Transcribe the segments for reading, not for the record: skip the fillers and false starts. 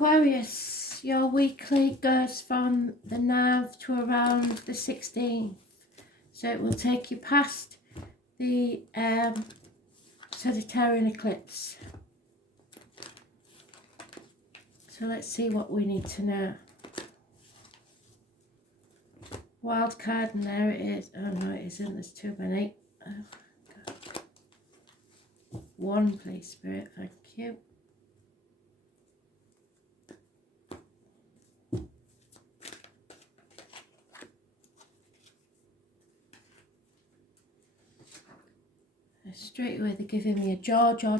Aquarius, your weekly goes from the 9th to around the 16th. So it will take you past the Sagittarian eclipse. So let's see what we need to know. Wild card, and there it is. Oh no, it isn't. There's too many. Oh, God. One, please, Spirit. Thank you. Straight away they're giving me a George. I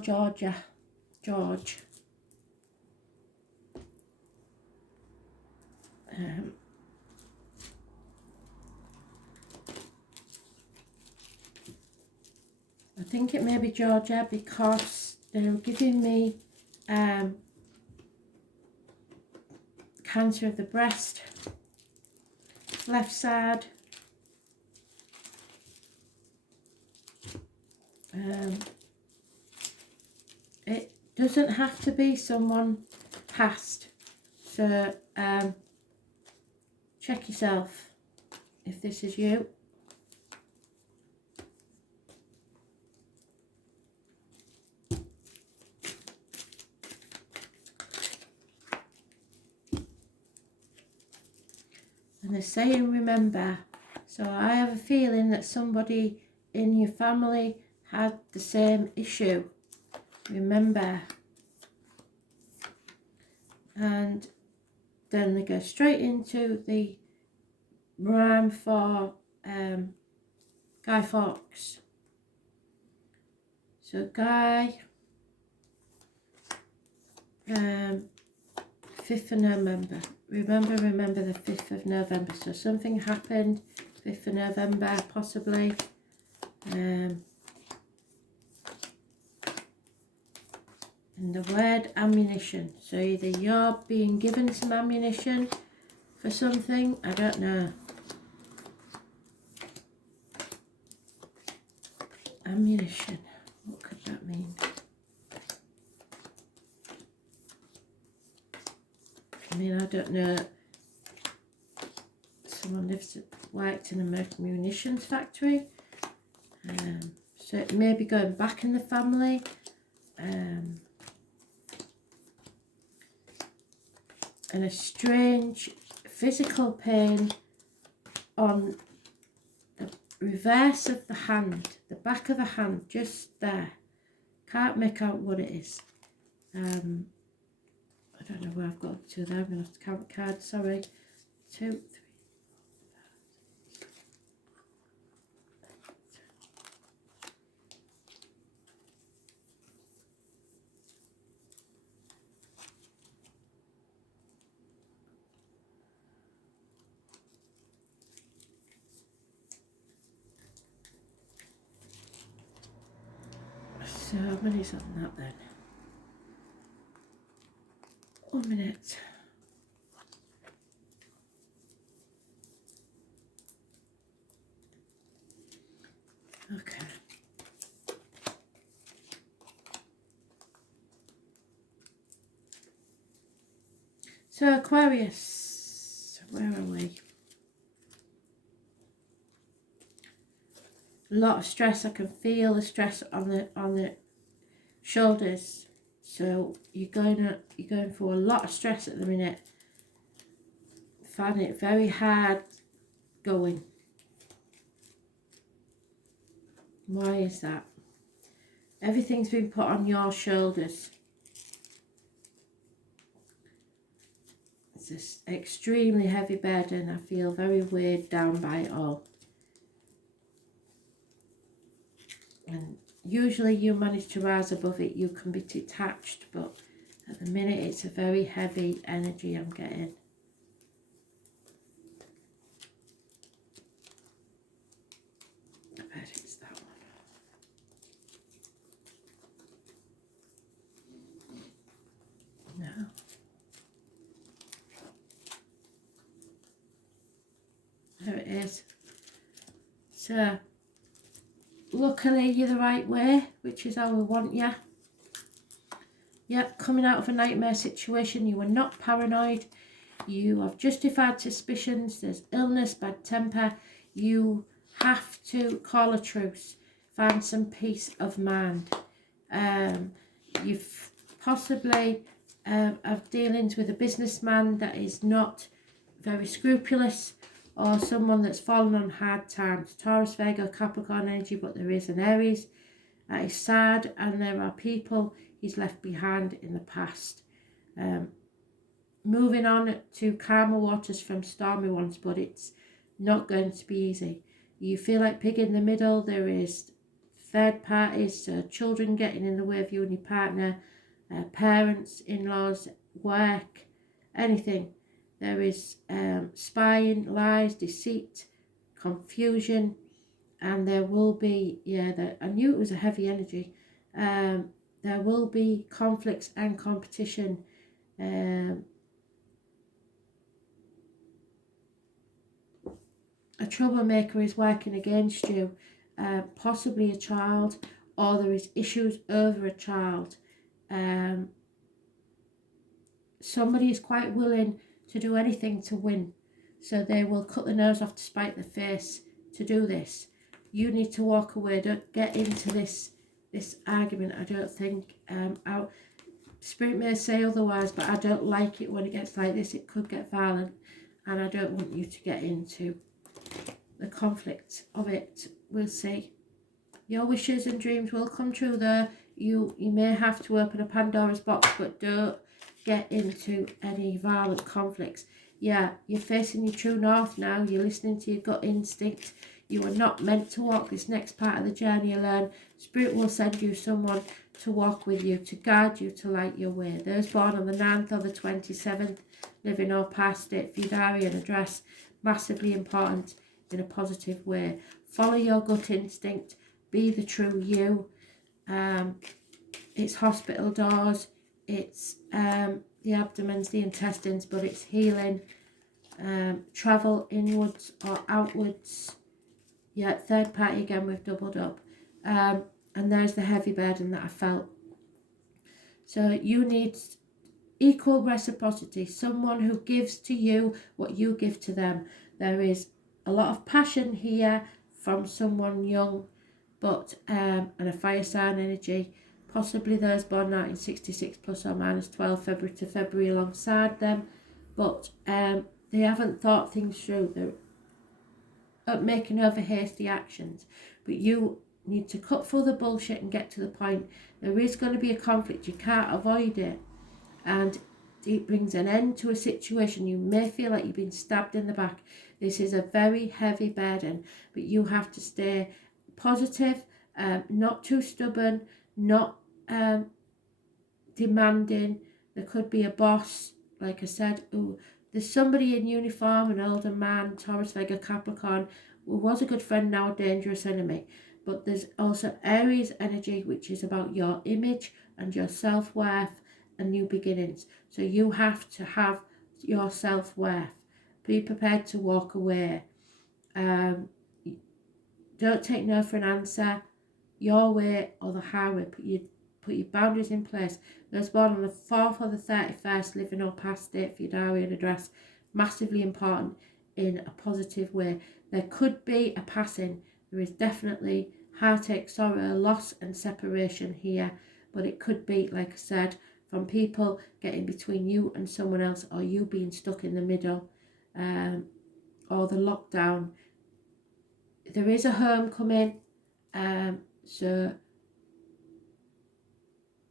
think it may be Georgia because they're giving me cancer of the breast, left side. It doesn't have to be someone past, so check yourself if this is you. And they're saying remember, so I have a feeling that somebody in your family had the same issue. Remember. And then they go straight into the rhyme for Guy Fawkes. So Guy, 5th of November. Remember the 5th of November. So something happened 5th of November possibly. And the word ammunition. So either you're being given some ammunition for something, I don't know. Ammunition, what could that mean? I mean, I don't know. Someone worked in a munitions factory. So it may be going back in the family. And a strange physical pain on the reverse of the hand, the back of the hand, just there. Can't make out what it is. I don't know where I've got up to there. I'm going to have to count the cards, sorry. 2, 3. So how many's on that then? 1 minute. Okay. So Aquarius, where are we? A lot of stress. I can feel the stress on the shoulders. So you're going for a lot of stress at the minute. Finding it very hard going. Why is that? Everything's been put on your shoulders. It's this extremely heavy burden. I feel very weighed down by it all. And usually you manage to rise above it, you can be detached, but at the minute it's a very heavy energy I'm getting. I bet it's that one. No. There it is. So luckily you're the right way, which is how we want you. Yep, coming out of a nightmare situation. You are not paranoid. You have justified suspicions. There's illness, bad temper. You have to call a truce. Find some peace of mind. You've possibly have dealings with a businessman that is not very scrupulous, or someone that's fallen on hard times. Taurus, Virgo, Capricorn energy, but there is an Aries that is sad, and there are people he's left behind in the past. Moving on to calmer waters from stormy ones, but it's not going to be easy. You feel like pig in the middle. There is third parties, children getting in the way of you and your partner, parents, in-laws, work, anything. There is spying, lies, deceit, confusion, and there will be, I knew it was a heavy energy. There will be conflicts and competition. A troublemaker is working against you, possibly a child, or there is issues over a child. Somebody is quite willing to do anything to win, so they will cut the nose off to spite the face to do this. You need to walk away. Don't get into this argument. I don't think Spirit may say otherwise, but I don't like it when it gets like this. It could get violent, and I don't want you to get into the conflict of it. We'll see. Your wishes and dreams will come true though. You may have to open a Pandora's box, but don't get into any violent conflicts. Yeah, you're facing your true north now. You're listening to your gut instinct. You are not meant to walk this next part of the journey alone. Spirit will send you someone to walk with you, to guide you, to light your way. Those born on the 9th or the 27th, living or past it, for your diary and address, massively important in a positive way. Follow your gut instinct. Be the true you. It's hospital doors. It's the abdomens, the intestines, but it's healing. Travel inwards or outwards. Yeah, third party again, we've doubled up. And there's the heavy burden that I felt. So you need equal reciprocity. Someone who gives to you what you give to them. There is a lot of passion here from someone young, but and a fire sign energy. Possibly those born 1966 plus or minus 12 February to February alongside them. But they haven't thought things through. They're making over hasty actions. But you need to cut through the bullshit and get to the point. There is going to be a conflict. You can't avoid it. And it brings an end to a situation. You may feel like you've been stabbed in the back. This is a very heavy burden. But you have to stay positive, not too stubborn, not demanding. There could be a boss, like I said. Ooh, there's somebody in uniform, an older man, Taurus, Virgo, Capricorn, who was a good friend, now a dangerous enemy. But there's also Aries energy, which is about your image and your self-worth and new beginnings. So you have to have your self-worth. Be prepared to walk away. Don't take no for an answer. Your way or the highway. Put your boundaries in place. Those born on the 4th or the 31st, living or past date for your diary and address, massively important in a positive way. There could be a passing. There is definitely heartache, sorrow, loss and separation here. But it could be, like I said, from people getting between you and someone else, or you being stuck in the middle, or the lockdown. There is a homecoming,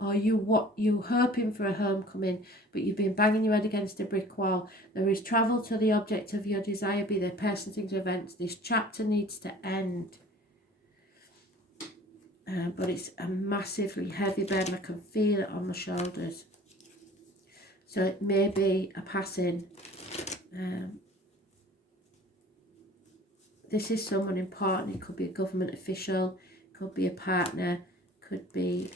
or you hoping for a homecoming, but you've been banging your head against a brick wall. There is travel to the object of your desire, be there person, things, events. This chapter needs to end. But it's a massively heavy burden. I can feel it on my shoulders. So it may be a passing. This is someone important. It could be a government official, could be a partner, could be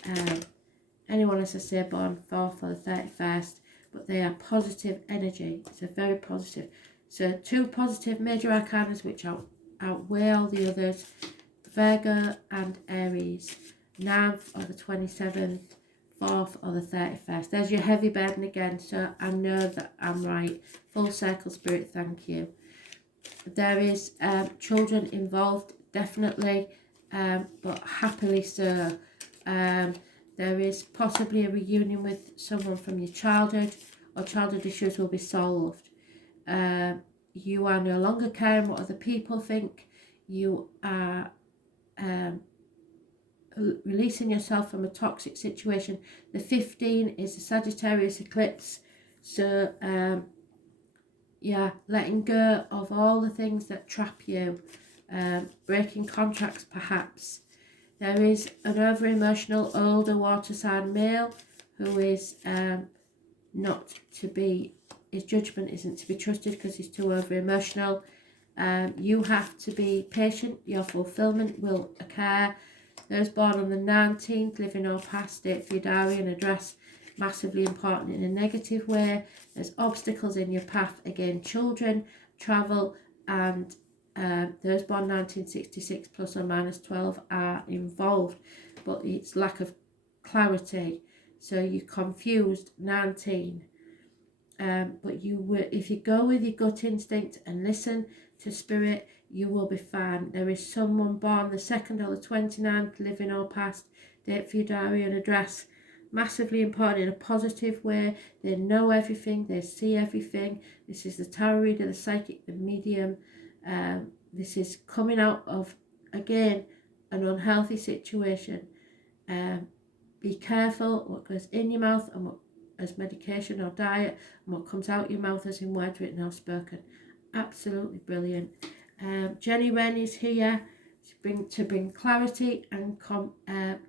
anyone, as I say, born 4th or the 31st. But they are positive energy. It's a very positive. So 2 positive major arcanas which outweigh all the others. Virgo and Aries, 9th or the 27th, 4th or the 31st. There's your heavy burden again, so I know that I'm right. Full circle, Spirit, thank you. There is children involved, definitely, but happily so. There is possibly a reunion with someone from your childhood, or childhood issues will be solved. You are no longer caring what other people think. You are releasing yourself from a toxic situation. The 15 is the Sagittarius eclipse, so yeah, letting go of all the things that trap you, breaking contracts perhaps. There is an over emotional older water sign male who is not to be, his judgment isn't to be trusted because he's too over emotional. You have to be patient, your fulfillment will occur. Those born on the 19th, living or past, date for your diary and address, massively important in a negative way. There's obstacles in your path, again, children, travel, and those born 1966 plus or minus 12 are involved, but it's lack of clarity. So you're confused, 19. But if you go with your gut instinct and listen to Spirit, you will be fine. There is someone born the 2nd or the 29th, living or past, date for your diary and address. Massively important in a positive way. They know everything, they see everything. This is the tarot reader, the psychic, the medium. This is coming out of, again, an unhealthy situation. Be careful what goes in your mouth and what as medication or diet, and what comes out your mouth as in words written or spoken. Absolutely brilliant. Jenny Wren is here to bring clarity and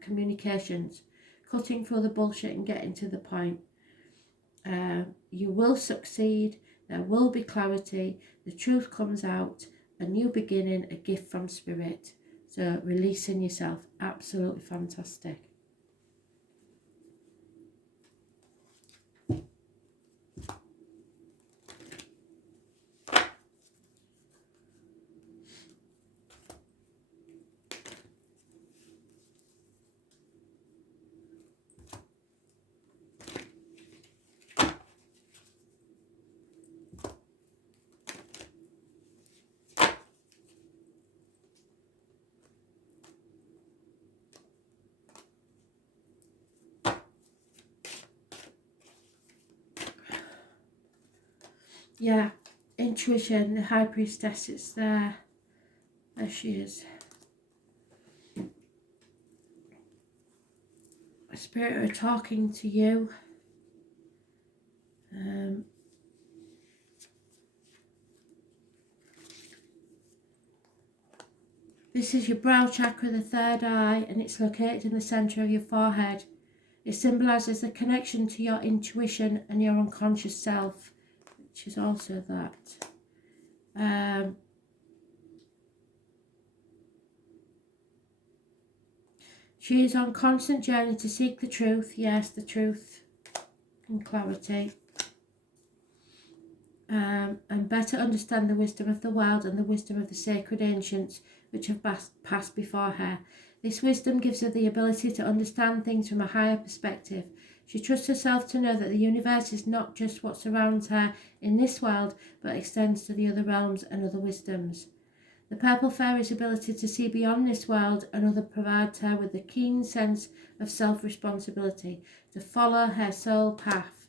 communications, cutting through the bullshit and getting to the point. You will succeed. There will be clarity. The truth comes out. A new beginning, a gift from Spirit. So releasing yourself, absolutely fantastic. Yeah, intuition, the High Priestess, it's there. There she is. Spirit are talking to you. This is your brow chakra, the third eye, and it's located in the centre of your forehead. It symbolises the connection to your intuition and your unconscious self, which is also that. She is on constant journey to seek the truth, yes, the truth and clarity, and better understand the wisdom of the world and the wisdom of the sacred ancients which have passed before her. This wisdom gives her the ability to understand things from a higher perspective. She trusts herself to know that the universe is not just what surrounds her in this world, but extends to the other realms and other wisdoms. The Purple Fairy's ability to see beyond this world and other provides her with a keen sense of self-responsibility to follow her soul path,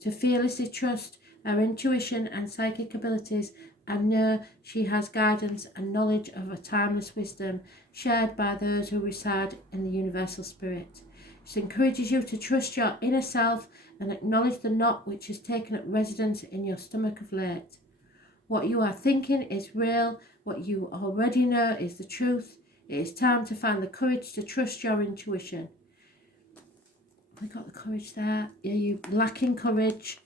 to fearlessly trust her intuition and psychic abilities, and know she has guidance and knowledge of a timeless wisdom shared by those who reside in the universal spirit. She encourages you to trust your inner self and acknowledge the knot which has taken up residence in your stomach of late. What you are thinking is real. What you already know is the truth. It is time to find the courage to trust your intuition. I got the courage there. Yeah, you're lacking courage,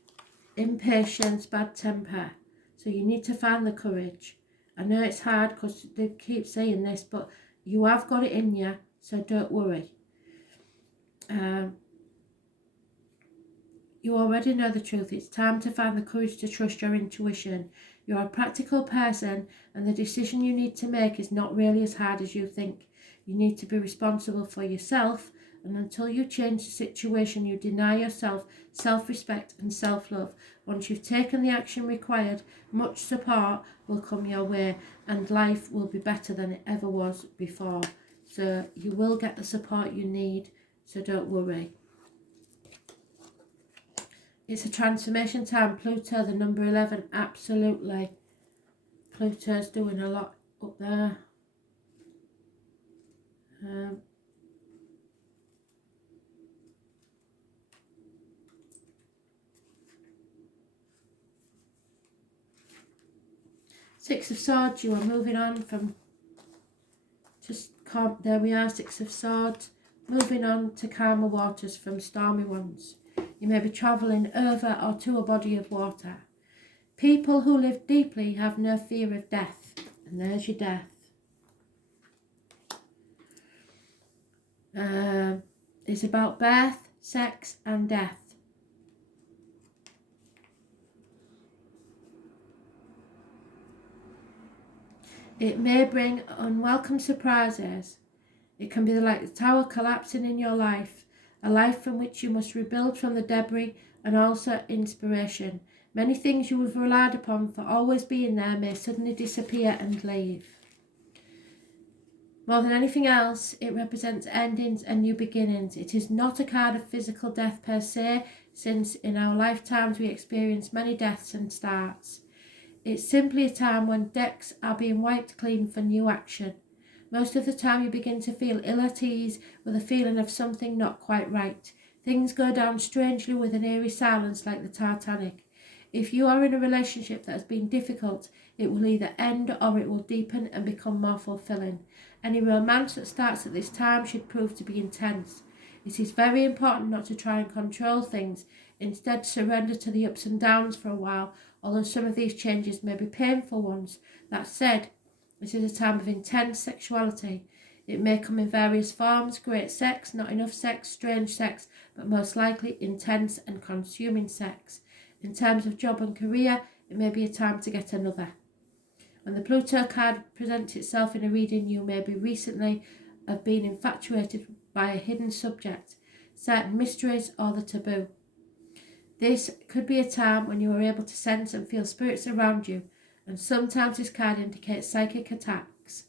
impatience, bad temper. So you need to find the courage. I know it's hard because they keep saying this, but you have got it in you, so don't worry. You already know the truth. It's time to find the courage to trust your intuition. You're a practical person, and the decision you need to make is not really as hard as you think. You need to be responsible for yourself And until you change the situation, you deny yourself self-respect and self-love. Once you've taken the action required, much support will come your way and life will be better than it ever was before. So you will get the support you need, so don't worry. It's a transformation time. Pluto, the number 11, absolutely. Pluto's doing a lot up there. Six of Swords, you are moving on from just calm. There we are, Six of Swords. Moving on to calmer waters from stormy ones. You may be travelling over or to a body of water. People who live deeply have no fear of death. And there's your death. It's about birth, sex and death. It may bring unwelcome surprises. It can be like the tower collapsing in your life, a life from which you must rebuild from the debris, and also inspiration. Many things you have relied upon for always being there may suddenly disappear and leave. More than anything else, it represents endings and new beginnings. It is not a card of physical death per se, since in our lifetimes we experience many deaths and starts. It's simply a time when decks are being wiped clean for new action. Most of the time you begin to feel ill at ease with a feeling of something not quite right. Things go down strangely with an eerie silence like the Titanic. If you are in a relationship that has been difficult, it will either end or it will deepen and become more fulfilling. Any romance that starts at this time should prove to be intense. It is very important not to try and control things. Instead, surrender to the ups and downs for a while, although some of these changes may be painful ones. That said, this is a time of intense sexuality. It may come in various forms: great sex, not enough sex, strange sex, but most likely intense and consuming sex. In terms of job and career, it may be a time to get another. When the Pluto card presents itself in a reading, you may be recently have been infatuated by a hidden subject, certain mysteries or the taboo. This could be a time when you are able to sense and feel spirits around you, and sometimes this card indicates psychic attacks,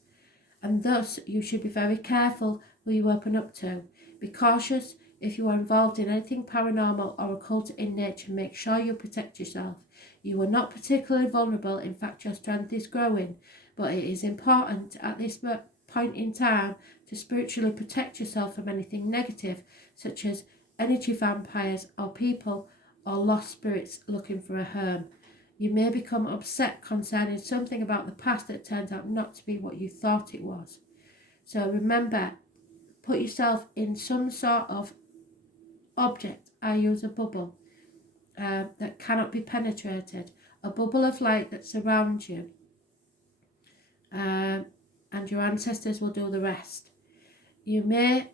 and thus you should be very careful who you open up to. Be cautious if you are involved in anything paranormal or occult in nature. Make sure you protect yourself. You are not particularly vulnerable, in fact your strength is growing, but it is important at this point in time to spiritually protect yourself from anything negative, such as energy vampires or people or lost spirits looking for a home. You may become upset concerning something about the past that turns out not to be what you thought it was. So remember, put yourself in some sort of object. I use a bubble that cannot be penetrated, a bubble of light that surrounds you, and your ancestors will do the rest. You may,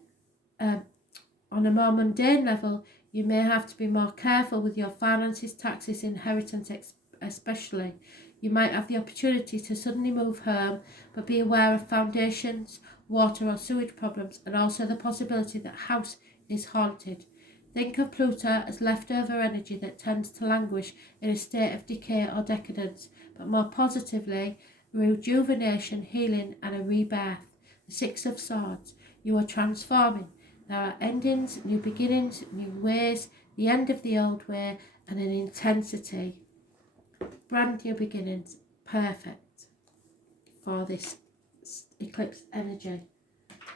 on a more mundane level, you may have to be more careful with your finances, taxes, inheritance especially. You might have the opportunity to suddenly move home, but be aware of foundations, water or sewage problems, and also the possibility that house is haunted. Think of Pluto as leftover energy that tends to languish in a state of decay or decadence, but more positively, rejuvenation, healing and a rebirth. The Six of Swords. You are transforming. There are endings, new beginnings, new ways, the end of the old way, and an intensity. Brand new beginnings. Perfect for this eclipse energy.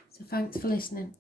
So thanks for listening.